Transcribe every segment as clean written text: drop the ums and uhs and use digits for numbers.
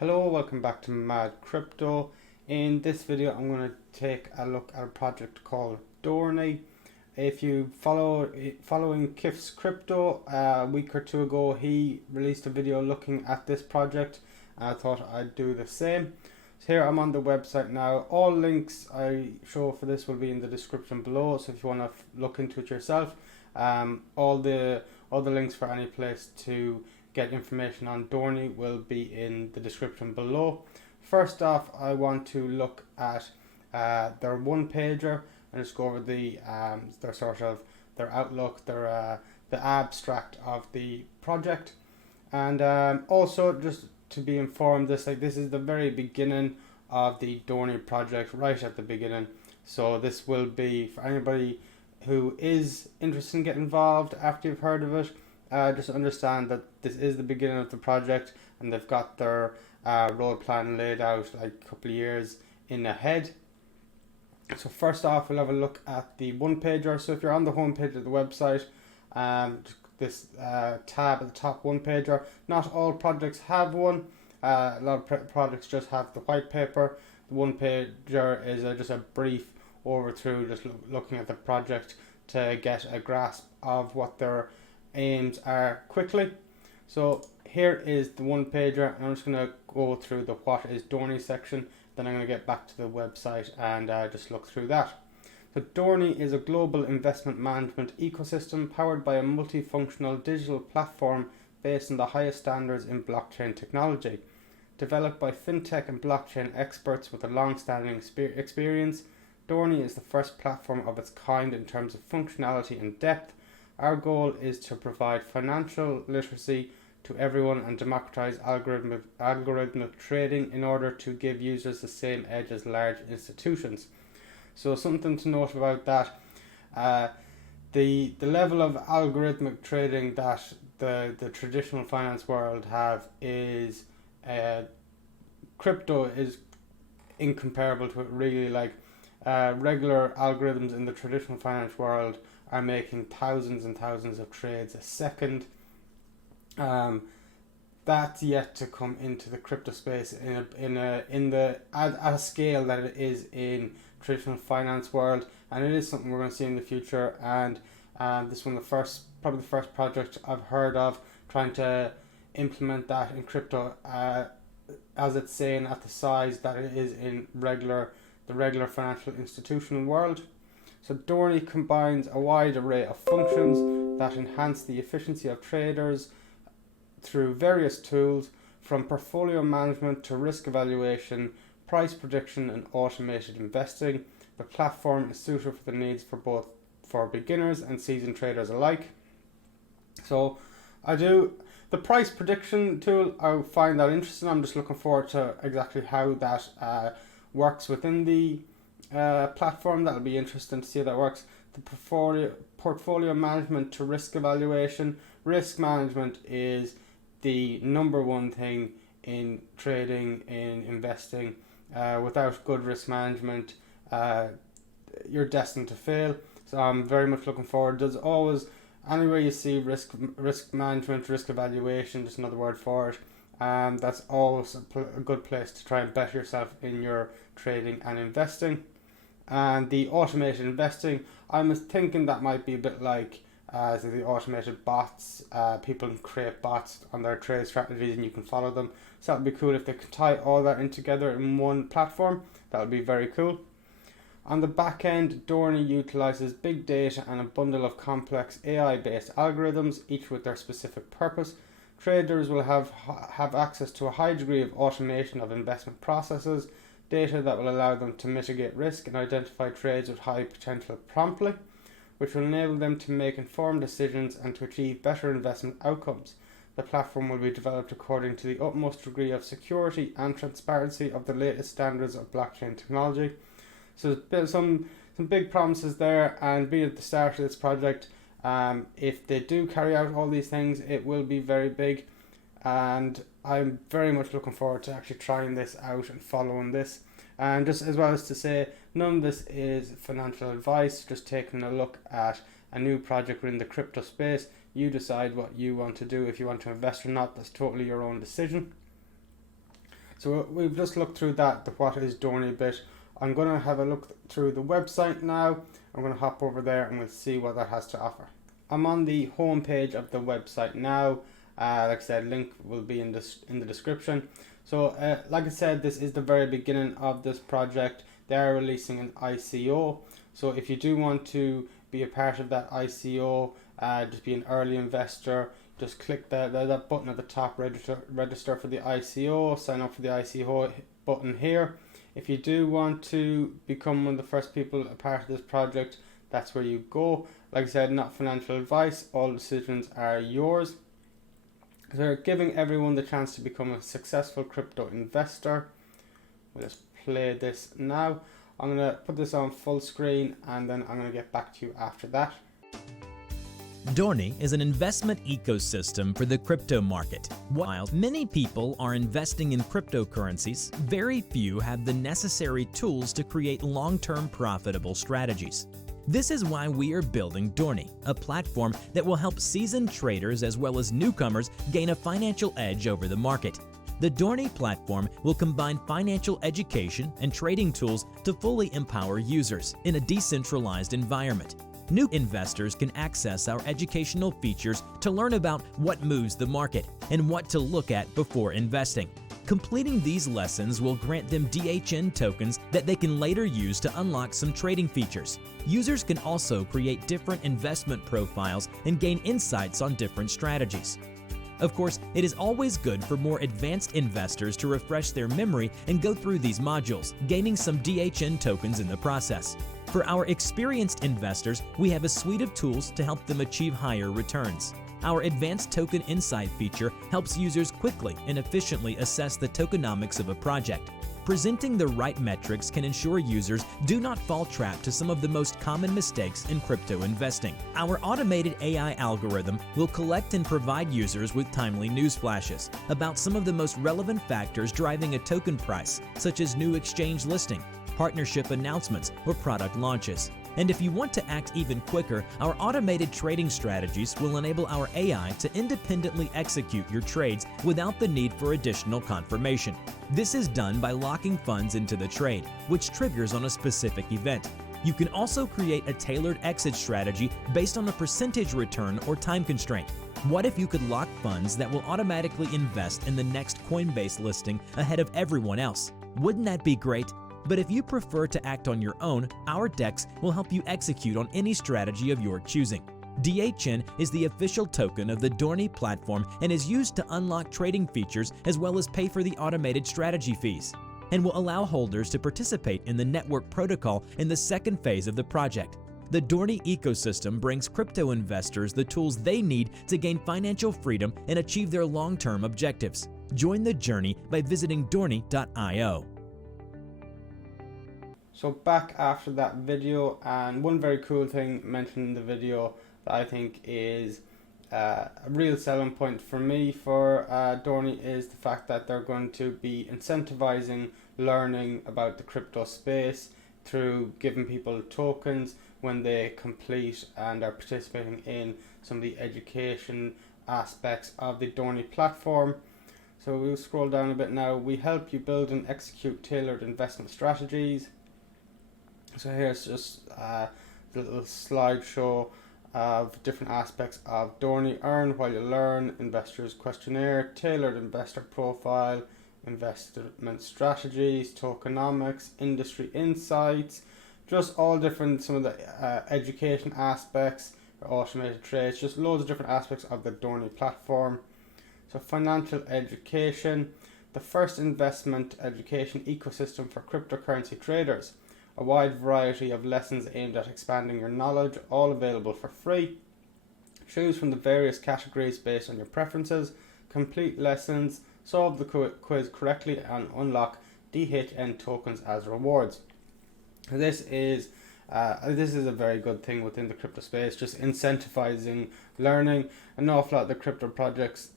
Hello, welcome back to Mad Crypto. In this video, I'm going to take a look at a project called Dohrnii. If you following Kif's Crypto, a week or two ago, he released a video looking at this project. I thought I'd do the same. So here I'm on the website now. All links I show for this will be in the description below. So if you want to look into it yourself, all the links for any place to get information on Dohrnii will be in the description below. First off, I want to look at their one pager and just go over their outlook, the abstract of the project, and also just to be informed, this is the very beginning of the Dohrnii project, right at the beginning. So this will be for anybody who is interested in getting involved after you've heard of it. Just understand that this is the beginning of the project and they've got their road plan laid out like a couple of years in ahead. So first off, we'll have a look at the one pager. So if you're on the home page of the website, this tab at the top, one pager, not all projects have one. A lot of projects just have the white paper. The one pager is just a brief overview, just looking at the project to get a grasp of what their aims are quickly. So here is the one pager, and I'm just going to go through the what is Dohrnii section, then I'm going to get back to the website and just look through that. So Dohrnii is a global investment management ecosystem powered by a multifunctional digital platform based on the highest standards in blockchain technology. Developed by fintech and blockchain experts with a long-standing experience, Dohrnii is the first platform of its kind in terms of functionality and depth. Our goal is to provide financial literacy to everyone and democratize algorithmic trading in order to give users the same edge as large institutions. So something to note about that, the level of algorithmic trading that the traditional finance world have is crypto is incomparable to it, really. Like regular algorithms in the traditional finance world are making thousands and thousands of trades a second. That's yet to come into the crypto space at a scale that it is in traditional finance world, and it is something we're going to see in the future. And this one, probably the first project I've heard of trying to implement that in crypto, as it's saying at the size that it is in the regular financial institutional world. So Dohrnii combines a wide array of functions that enhance the efficiency of traders through various tools, from portfolio management to risk evaluation, price prediction and automated investing. The platform is suited for the needs for beginners and seasoned traders alike. So the price prediction tool, I find that interesting. I'm just looking forward to exactly how that works within the platform. That'll be interesting to see how that works. The portfolio management to risk evaluation. Risk management is the number one thing in trading, in investing. Without good risk management, you're destined to fail. So I'm very much looking forward. There's always, anywhere you see risk management, risk evaluation, just another word for it, that's always a good place to try and better yourself in your trading and investing. And the automated investing, I'm thinking that might be a bit like the automated bots. People can create bots on their trade strategies and you can follow them. So that would be cool if they could tie all that in together in one platform. That would be very cool. On the back end, Dohrnii utilizes big data and a bundle of complex AI-based algorithms, each with their specific purpose. Traders will have access to a high degree of automation of investment processes, data that will allow them to mitigate risk and identify trades with high potential promptly, which will enable them to make informed decisions and to achieve better investment outcomes. The platform will be developed according to the utmost degree of security and transparency of the latest standards of blockchain technology. So there's some big promises there, and being at the start of this project, if they do carry out all these things, it will be very big, and I'm very much looking forward to actually trying this out and following this. And just as well as to say, none of this is financial advice, just taking a look at a new project within the crypto space. You decide what you want to do. If you want to invest or not, that's totally your own decision. So we've just looked through that, the what is Dohrnii bit. I'm going to have a look through the website now. I'm going to hop over there and we'll see what that has to offer. I'm on the home page of the website now. Like I said, link will be in the description. So like I said, this is the very beginning of this project. They are releasing an ICO. So if you do want to be a part of that ICO, just be an early investor, just click that button at the top, register for the ICO, sign up for the ICO button here. If you do want to become one of the first people a part of this project, that's where you go. Like I said, not financial advice, all decisions are yours. They're giving everyone the chance to become a successful crypto investor. We'll just play this now. I'm going to put this on full screen and then I'm going to get back to you after that. Dohrnii is an investment ecosystem for the crypto market. While many people are investing in cryptocurrencies, very few have the necessary tools to create long-term profitable strategies. This is why we are building Dohrnii, a platform that will help seasoned traders as well as newcomers gain a financial edge over the market. The Dohrnii platform will combine financial education and trading tools to fully empower users in a decentralized environment. New investors can access our educational features to learn about what moves the market and what to look at before investing. Completing these lessons will grant them DHN tokens that they can later use to unlock some trading features. Users can also create different investment profiles and gain insights on different strategies. Of course, it is always good for more advanced investors to refresh their memory and go through these modules, gaining some DHN tokens in the process. For our experienced investors, we have a suite of tools to help them achieve higher returns. Our Advanced Token Insight feature helps users quickly and efficiently assess the tokenomics of a project. Presenting the right metrics can ensure users do not fall trap to some of the most common mistakes in crypto investing. Our automated AI algorithm will collect and provide users with timely news flashes about some of the most relevant factors driving a token price, such as new exchange listing, partnership announcements, or product launches. And if you want to act even quicker, our automated trading strategies will enable our AI to independently execute your trades without the need for additional confirmation. This is done by locking funds into the trade, which triggers on a specific event. You can also create a tailored exit strategy based on a percentage return or time constraint. What if you could lock funds that will automatically invest in the next Coinbase listing ahead of everyone else? Wouldn't that be great? But if you prefer to act on your own, our DEX will help you execute on any strategy of your choosing. DHN is the official token of the Dohrnii platform and is used to unlock trading features as well as pay for the automated strategy fees, and will allow holders to participate in the network protocol in the second phase of the project. The Dohrnii ecosystem brings crypto investors the tools they need to gain financial freedom and achieve their long-term objectives. Join the journey by visiting dohrnii.io. So back after that video, and one very cool thing mentioned in the video that I think is a real selling point for me for Dohrnii is the fact that they're going to be incentivizing learning about the crypto space through giving people tokens when they complete and are participating in some of the education aspects of the Dohrnii platform. So we'll scroll down a bit now. We help you build and execute tailored investment strategies. So here's just a little slideshow of different aspects of Dohrnii. Earn while you learn, investors questionnaire, tailored investor profile, investment strategies, tokenomics, industry insights, just all different, some of the education aspects, automated trades, just loads of different aspects of the Dohrnii platform. So financial education, the first investment education ecosystem for cryptocurrency traders. A wide variety of lessons aimed at expanding your knowledge, all available for free. Choose from the various categories based on your preferences. Complete lessons, solve the quiz correctly, and unlock DHN tokens as rewards. This is a very good thing within the crypto space, just incentivizing learning. An awful lot of the crypto projects,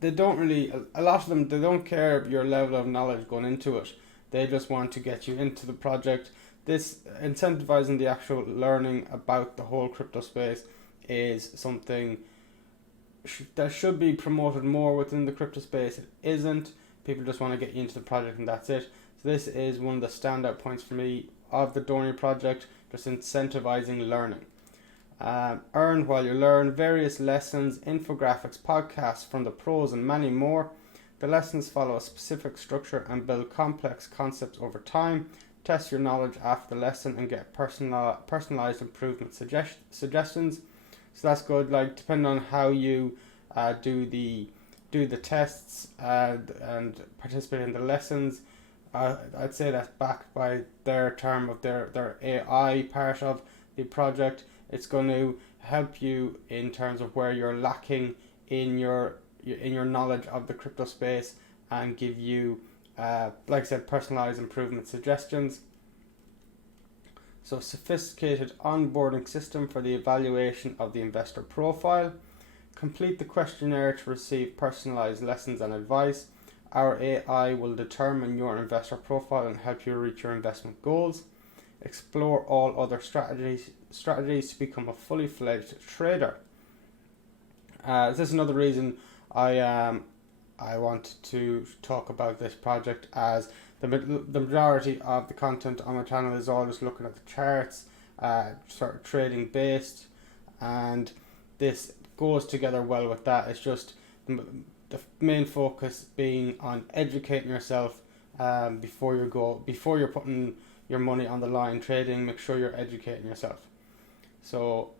they don't really, a lot of them, they don't care your level of knowledge going into it. They just want to get you into the project. This incentivizing the actual learning about the whole crypto space is something that should be promoted more within the crypto space. It isn't. People just want to get you into the project and that's it. So this is one of the standout points for me of the Dohrnii project, just incentivizing learning. Earn while you learn, various lessons, infographics, podcasts from the pros and many more. The lessons follow a specific structure and build complex concepts over time. Test your knowledge after the lesson and get personalized improvement suggestions. So that's good. Like, depending on how you do the tests and participate in the lessons, I'd say that's backed by their term of their AI part of the project. It's going to help you in terms of where you're lacking in your knowledge of the crypto space and give you, like I said, personalized improvement suggestions. So, sophisticated onboarding system for the evaluation of the investor profile. Complete the questionnaire to receive personalized lessons and advice. Our AI will determine your investor profile and help you reach your investment goals. Explore all other strategies to become a fully fledged trader. This is another reason I want to talk about this project, as the majority of the content on my channel is all just looking at the charts, sort of trading based, and this goes together well with that. It's just the main focus being on educating yourself before you're putting your money on the line trading. Make sure you're educating yourself. So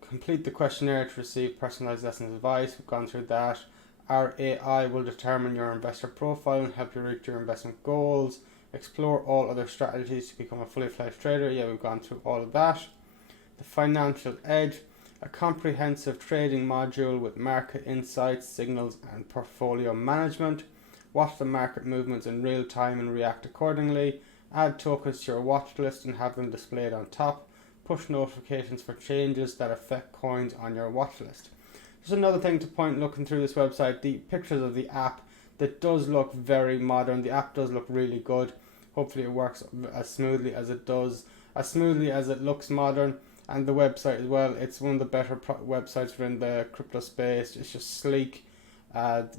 complete the questionnaire to receive personalized lessons and advice. We've gone through that. Our AI will determine your investor profile and help you reach your investment goals. Explore all other strategies to become a fully fledged trader. Yeah, we've gone through all of that. The financial edge, a comprehensive trading module with market insights, signals, and portfolio management. Watch the market movements in real time and react accordingly. Add tokens to your watch list and have them displayed on top. Push notifications for changes that affect coins on your watch list. Just another thing to point looking through this website, the pictures of the app, that does look very modern. The app does look really good. Hopefully it works as smoothly as it looks modern. And the website as well, it's one of the better websites within the crypto space. It's just sleek.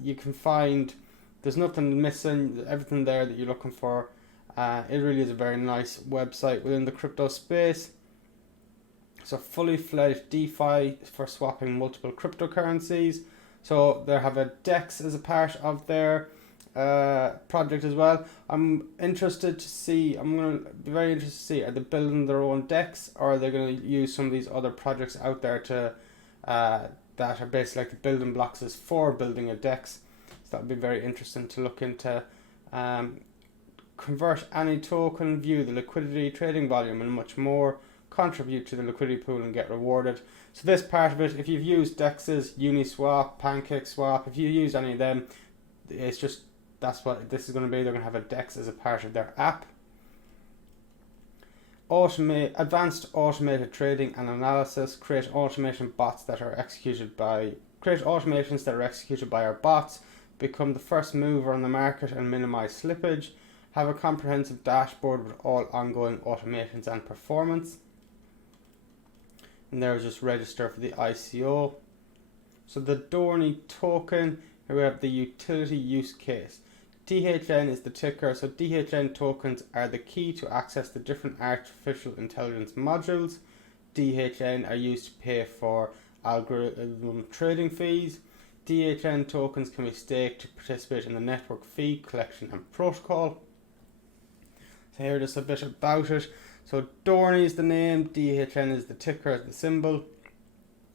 You can find, there's nothing missing, everything there that you're looking for. It really is a very nice website within the crypto space. So fully fledged DeFi for swapping multiple cryptocurrencies. So they have a DEX as a part of their project as well. I'm going to be very interested to see, are they building their own DEX, or are they going to use some of these other projects out there to that are basically like the building blocks for building a DEX. So that would be very interesting to look into. Convert any token, view the liquidity, trading volume, and much more. Contribute to the liquidity pool and get rewarded. So this part of it, if you've used DEXs, Uniswap, PancakeSwap, if you use any of them, it's just, that's what this is going to be. They're going to have a DEX as a part of their app. Advanced automated trading and analysis. Create automations that are executed by our bots. Become the first mover on the market and minimize slippage. Have a comprehensive dashboard with all ongoing automations and performance. And there's just register for the ICO. So the Dohrnii token, here we have the utility use case. DHN is the ticker, so DHN tokens are the key to access the different artificial intelligence modules. DHN are used to pay for algorithm trading fees. DHN tokens can be staked to participate in the network fee collection and protocol. So here just a bit about it. So Dohrnii is the name, DHN is the ticker, the symbol.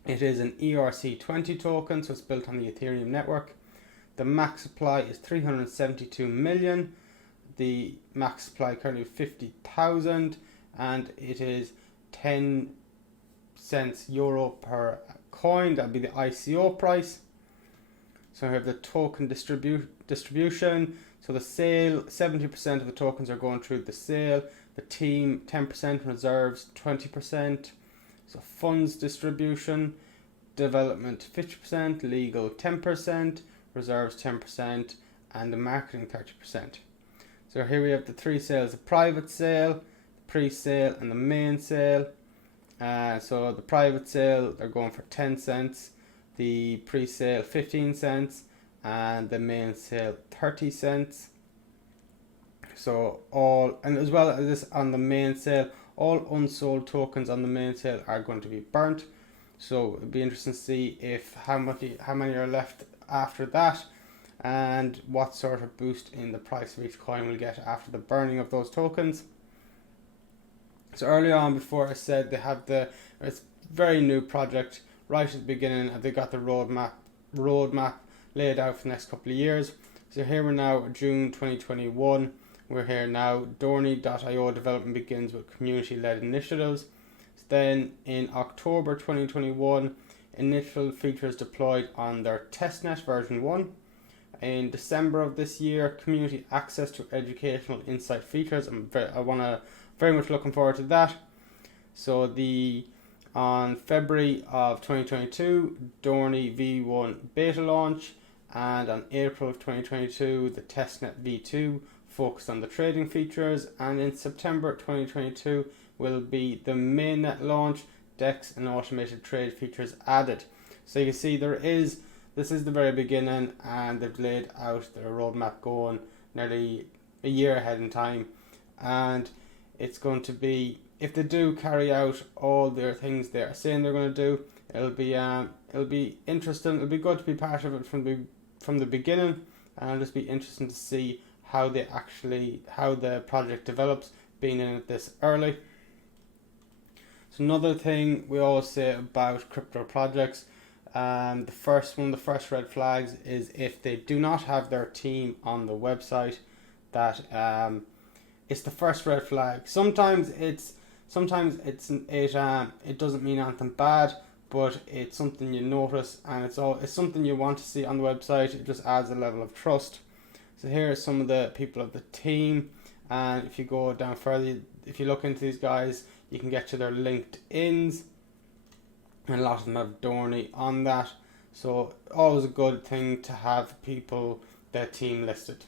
It is an ERC20 token, so it's built on the Ethereum network. The max supply is 372 million. The max supply currently 50,000, and it is 10 cents euro per coin. That'll be the ICO price. So we have the token distribution. So the sale, 70% of the tokens are going through the sale. The team, 10%, reserves, 20%. So funds distribution, development, 50%, legal, 10%, reserves, 10%, and the marketing, 30%. So here we have the three sales: the private sale, the pre-sale, and the main sale. So the private sale, they're going for 10 cents. The pre-sale, 15 cents. and the main sale 30 cents. So all, and as well as this on the main sale, all unsold tokens on the main sale are going to be burnt. So it'd be interesting to see if how many are left after that, and what sort of boost in the price of each coin we'll get after the burning of those tokens. So early on, before I said they have it's very new project right at the beginning, and they got the roadmap laid out for the next couple of years. So here we're now June 2021. We're here now. Dohrnii.io development begins with community-led initiatives. Then in October 2021, initial features deployed on their testnet version 1. In December of this year, community access to educational insight features. I very much looking forward to that. So on February of 2022, Dohrnii V1 beta launch, and on April of 2022, the testnet V2 focused on the trading features, and in September 2022 will be the mainnet launch, DEX and automated trade features added. So you can see this is the very beginning, and they've laid out their roadmap going nearly a year ahead in time, and it's going to be, if they do carry out all their things they're saying they're going to do, it'll be interesting. It'll be good to be part of it from the beginning, and it'll just be interesting to see how the project develops, being in it this early. So another thing we always say about crypto projects, one of the first red flags is if they do not have their team on the website. That it's the first red flag. Sometimes it doesn't mean anything bad, but it's something you notice, and it's something you want to see on the website. It just adds a level of trust. So here are some of the people of the team, and if you go down further, if you look into these guys, you can get to their LinkedIn's, and a lot of them have Dohrnii on that. So always a good thing to have their team listed.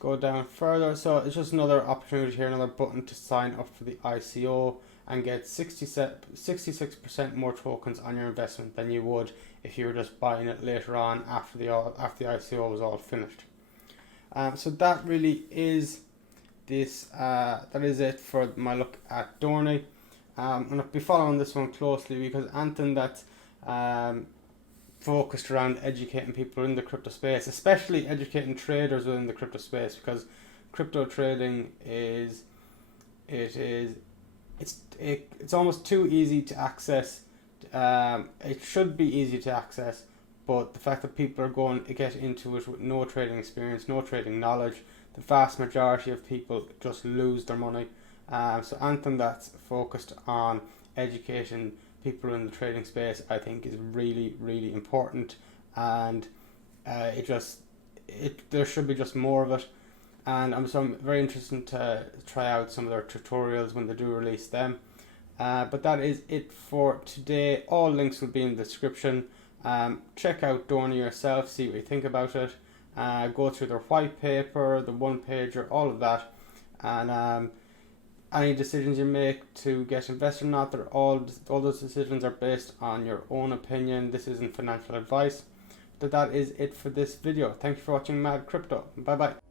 Go down further, so it's just another opportunity here, another button to sign up for the ICO and get 66% more tokens on your investment than you would if you were just buying it later on after the ICO was all finished. So that really is that is it for my look at Dohrnii. I'm going to be following this one closely, because anything that's focused around educating people in the crypto space, especially educating traders within the crypto space, because crypto trading it's almost too easy to access. It should be easy to access, but the fact that people are going to get into it with no trading experience, no trading knowledge, the vast majority of people just lose their money. So anything that's focused on education people in the trading space, I think, is really, really important, and there should be just more of it. And I'm very interested to try out some of their tutorials when they do release them. But that is it for today. All links will be in the description. Check out Dohrnii yourself, see what you think about it. Go through their white paper, the one pager, all of that, and any decisions you make to get invested or not, all those decisions are based on your own opinion. This isn't financial advice. But that is it for this video. Thank you for watching Mad Crypto. Bye bye.